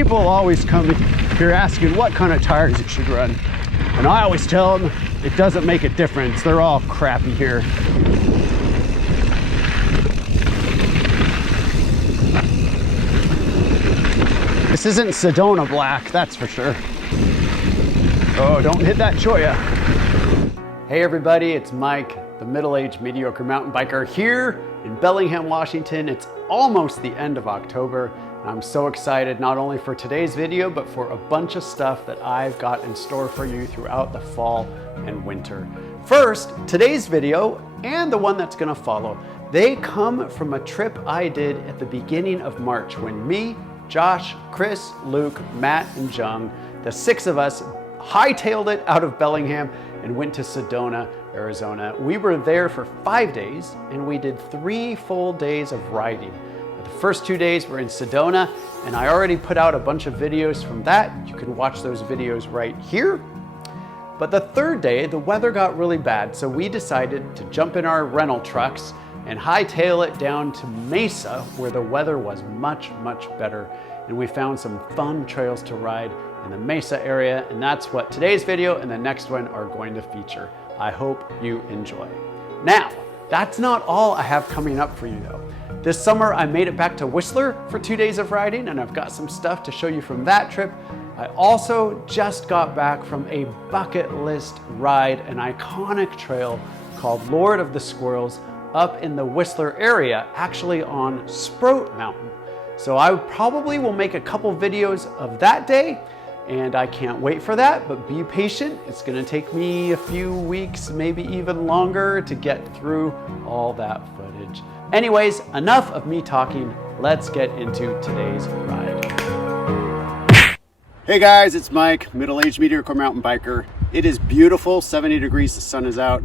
People always come here asking what kind of tires you should run. And I always tell them it doesn't make a difference. They're all crappy here. This isn't Sedona black, that's for sure. Oh, don't hit that choya. Hey everybody, it's Mike, the middle-aged mediocre mountain biker here in Bellingham, Washington. It's almost the end of October. And I'm so excited not only for today's video, but for a bunch of stuff that I've got in store for you throughout the fall and winter. First, today's video and the one that's gonna follow, they come from a trip I did at the beginning of March when me, Josh, Chris, Luke, Matt, and Jung, the 6 of us, hightailed it out of Bellingham and went to Sedona, Arizona. We were there for 5 days and we did 3 full days of riding. The first 2 days were in Sedona, and I already put out a bunch of videos from that. You can watch those videos right here. But the 3rd day, the weather got really bad, so we decided to jump in our rental trucks and hightail it down to Mesa, where the weather was much, much better. And we found some fun trails to ride in the Mesa area, and that's what today's video and the next one are going to feature. I hope you enjoy. Now, that's not all I have coming up for you though. This summer, I made it back to Whistler for 2 days of riding, and I've got some stuff to show you from that trip. I also just got back from a bucket list ride, an iconic trail called Lord of the Squirrels up in the Whistler area, actually on Sproat Mountain. So I probably will make a couple videos of that day, and I can't wait for that, but be patient. It's gonna take me a few weeks, maybe even longer, to get through all that footage. Anyways, enough of me talking. Let's get into today's ride. Hey guys, it's Mike, middle-aged mediocre mountain biker. It is beautiful, 70 degrees, the sun is out.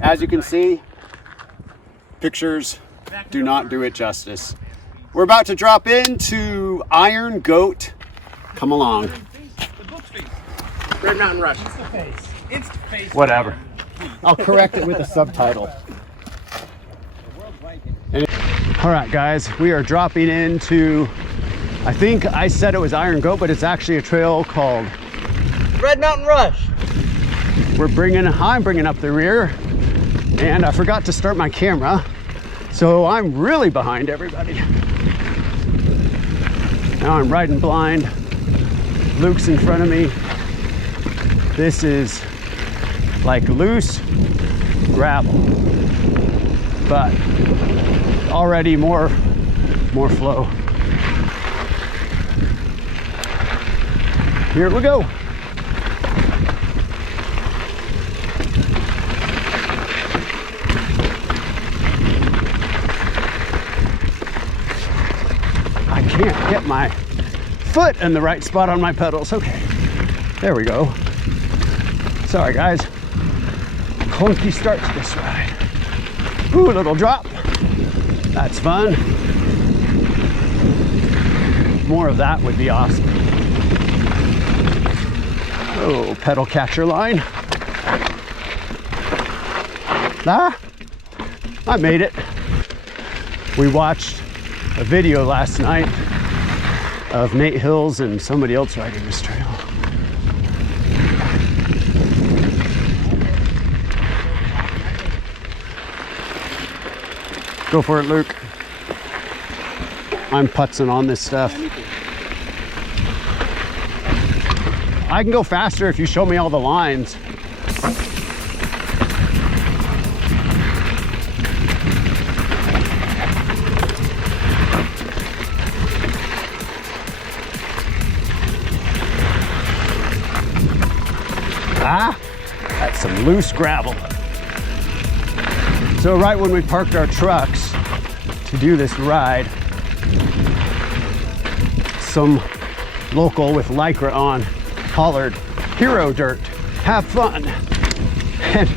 As you can see, pictures do not do it justice. We're about to drop into Iron Goat. Come along. Red Mountain Rush. Whatever. I'll correct it with a subtitle. All right, guys, we are dropping into, I think I said it was Iron Goat, but it's actually a trail called Red Mountain Rush. I'm bringing up the rear, and I forgot to start my camera, so I'm really behind everybody. Now I'm riding blind. Luke's in front of me. This is like loose gravel, but already more flow. Here we go. I can't get my foot in the right spot on my pedals. Okay, there we go. Sorry guys, clunky start to this ride. Ooh, little drop. That's fun. More of that would be awesome. Oh, pedal catcher line. Ah, I made it. We watched a video last night of Nate Hills and somebody else riding this trail. Go for it, Luke. I'm putzing on this stuff. I can go faster if you show me all the lines. Ah, that's some loose gravel. So right when we parked our trucks to do this ride, some local with Lycra on hollered, "Hero dirt, have fun." And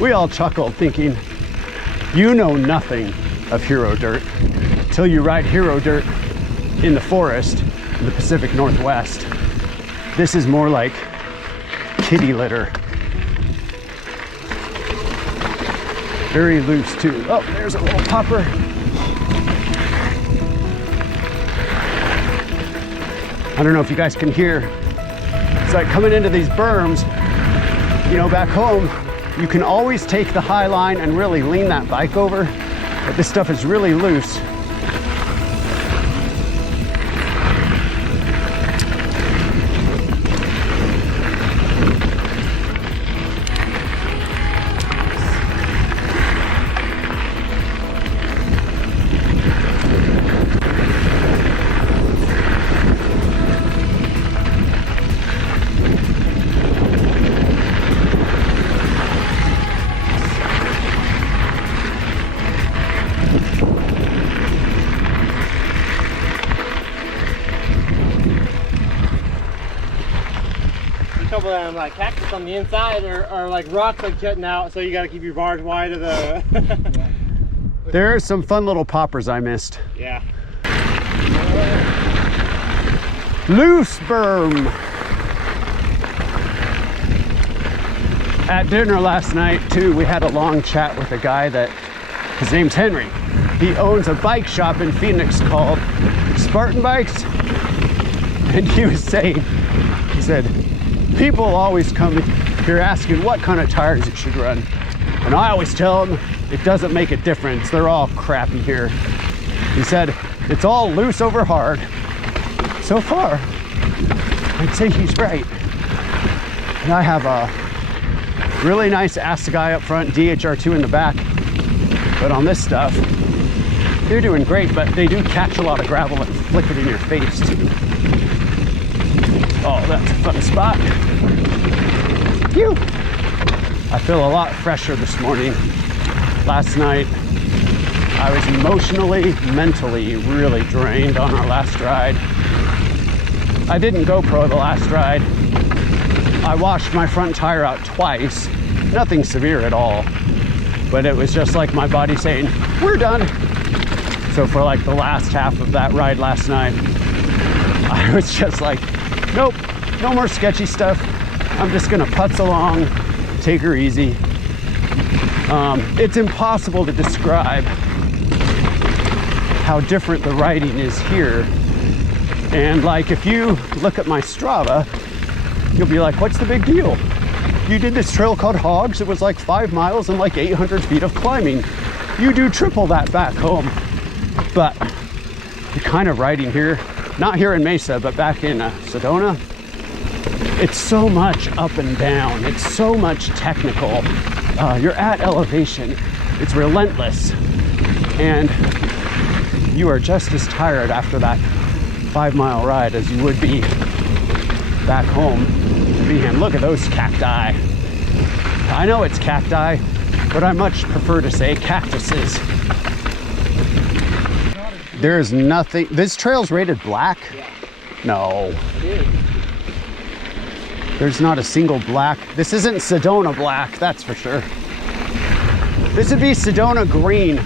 we all chuckled thinking, you know nothing of hero dirt till you ride hero dirt in the forest in the Pacific Northwest. This is more like kitty litter. Very loose too. Oh, there's a little popper. I don't know if you guys can hear. It's like coming into these berms, you know, back home, you can always take the high line and really lean that bike over, but this stuff is really loose. Couple of them like cactus on the inside or like rocks like jutting out, so you got to keep your bars wide of the There are some fun little poppers I missed. yeah. Loose berm. At dinner last night too, we had a long chat with a guy that, his name's Henry. He owns a bike shop in Phoenix called Spartan Bikes. And he was saying, he said, people always come here asking what kind of tires you should run. And I always tell them it doesn't make a difference. They're all crappy here. He said, it's all loose over hard. So far, I'd say he's right. And I have a really nice Assegai up front, DHR2 in the back. But on this stuff, they're doing great, but they do catch a lot of gravel and flick it in your face too. Oh, that's a fun spot. Phew. I feel a lot fresher this morning. Last night, I was emotionally, mentally really drained on our last ride. I didn't GoPro the last ride. I washed my front tire out twice. Nothing severe at all. But it was just like my body saying, we're done. So for like the last half of that ride last night, I was just like, nope, no more sketchy stuff. I'm just gonna putz along, take her easy. It's impossible to describe how different the riding is here. And like, if you look at my Strava, you'll be like, what's the big deal? You did this trail called Hogs. It was like 5 miles and like 800 feet of climbing. You do triple that back home. But the kind of riding here, not here in Mesa, but back in Sedona, it's so much up and down. It's so much technical. You're at elevation. It's relentless. And you are just as tired after that 5 mile ride as you would be back home. And look at those cacti. I know it's cacti, but I much prefer to say cactuses. There's nothing. This trail's rated black? Yeah. No. There's not a single black. This isn't Sedona black, that's for sure. This would be Sedona green.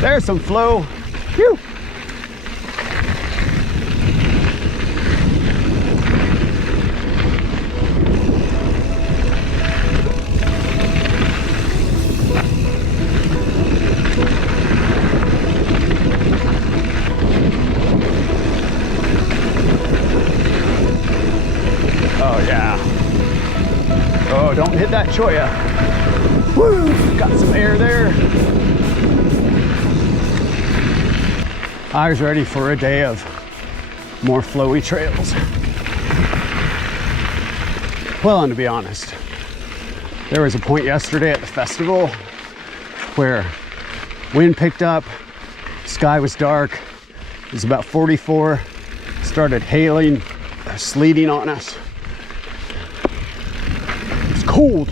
There's some flow. Phew. Oh yeah. Oh, don't hit that choya. Woo! Got some air there. I was ready for a day of more flowy trails. Well, and to be honest, there was a point yesterday at the festival where wind picked up, sky was dark, it was about 44, started hailing, sleeting on us. It's cold.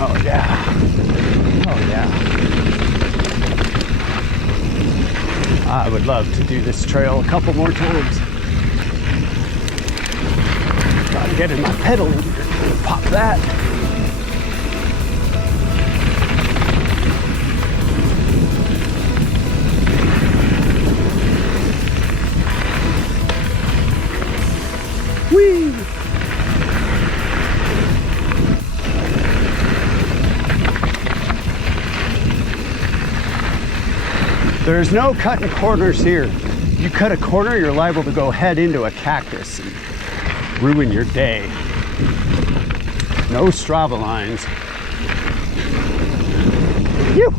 Oh yeah. Oh yeah. I would love to do this trail a couple more times. Gotta get in my pedaling gear. Pop that. Whee! There's no cutting corners here. You cut a corner, you're liable to go head into a cactus and ruin your day. No Strava lines. Phew.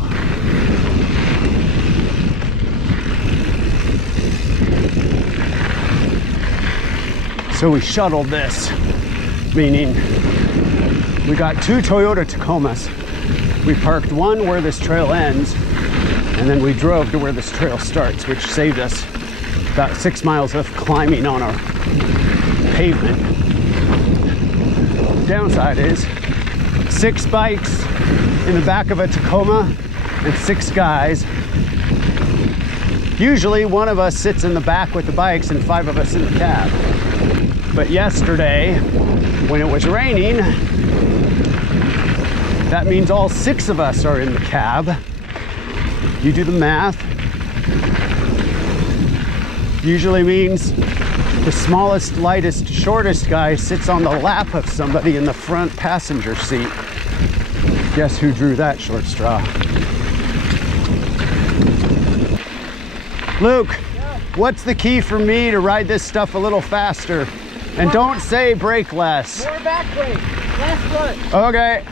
So we shuttled this, meaning we got 2 Toyota Tacomas. We parked one where this trail ends, and then we drove to where this trail starts, which saved us about 6 miles of climbing on our pavement. Downside is 6 bikes in the back of a Tacoma and 6 guys. Usually one of us sits in the back with the bikes and 5 of us in the cab. But yesterday, when it was raining, that means all 6 of us are in the cab. You do the math. Usually means the smallest, lightest, shortest guy sits on the lap of somebody in the front passenger seat. Guess who drew that short straw? Luke, yeah. What's the key for me to ride this stuff a little faster? And don't say brake less. More back brake, less front. Okay.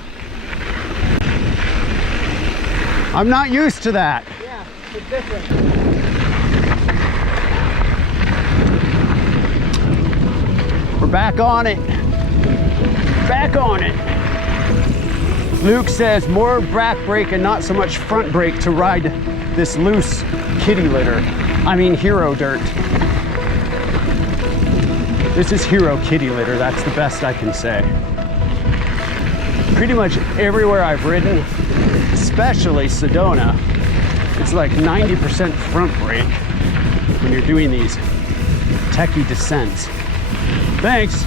I'm not used to that. Yeah, it's different. We're back on it. Back on it. Luke says more back brake and not so much front brake to ride this loose kitty litter. I mean hero dirt. This is hero kitty litter, that's the best I can say. Pretty much everywhere I've ridden, especially Sedona, it's like 90% front brake when you're doing these techie descents. Thanks.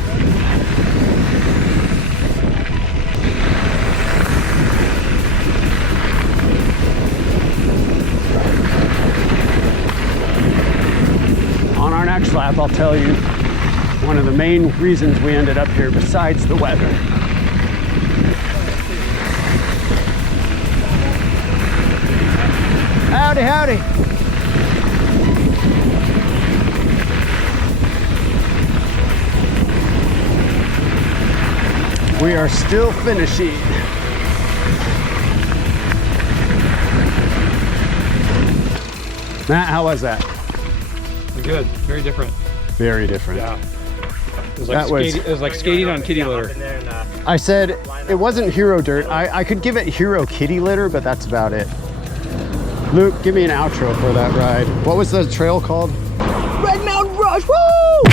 On our next lap, I'll tell you one of the main reasons we ended up here besides the weather. Howdy, howdy. We are still finishing. Matt, how was that? Good, very different. Very different. Yeah. It was like skating on kitty litter. I said it wasn't hero dirt. I could give it hero kitty litter, but that's about it. Luke, give me an outro for that ride. What was the trail called? Red Mountain Rush, woo!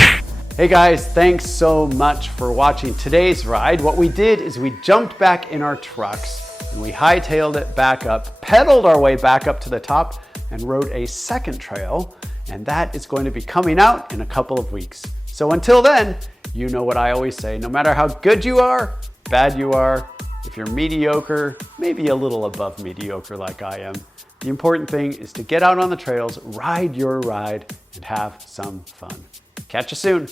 Hey guys, thanks so much for watching today's ride. What we did is we jumped back in our trucks and we hightailed it back up, pedaled our way back up to the top and rode a second trail. And that is going to be coming out in a couple of weeks. So until then, you know what I always say, no matter how good you are, bad you are, if you're mediocre, maybe a little above mediocre like I am, the important thing is to get out on the trails, ride your ride, and have some fun. Catch you soon.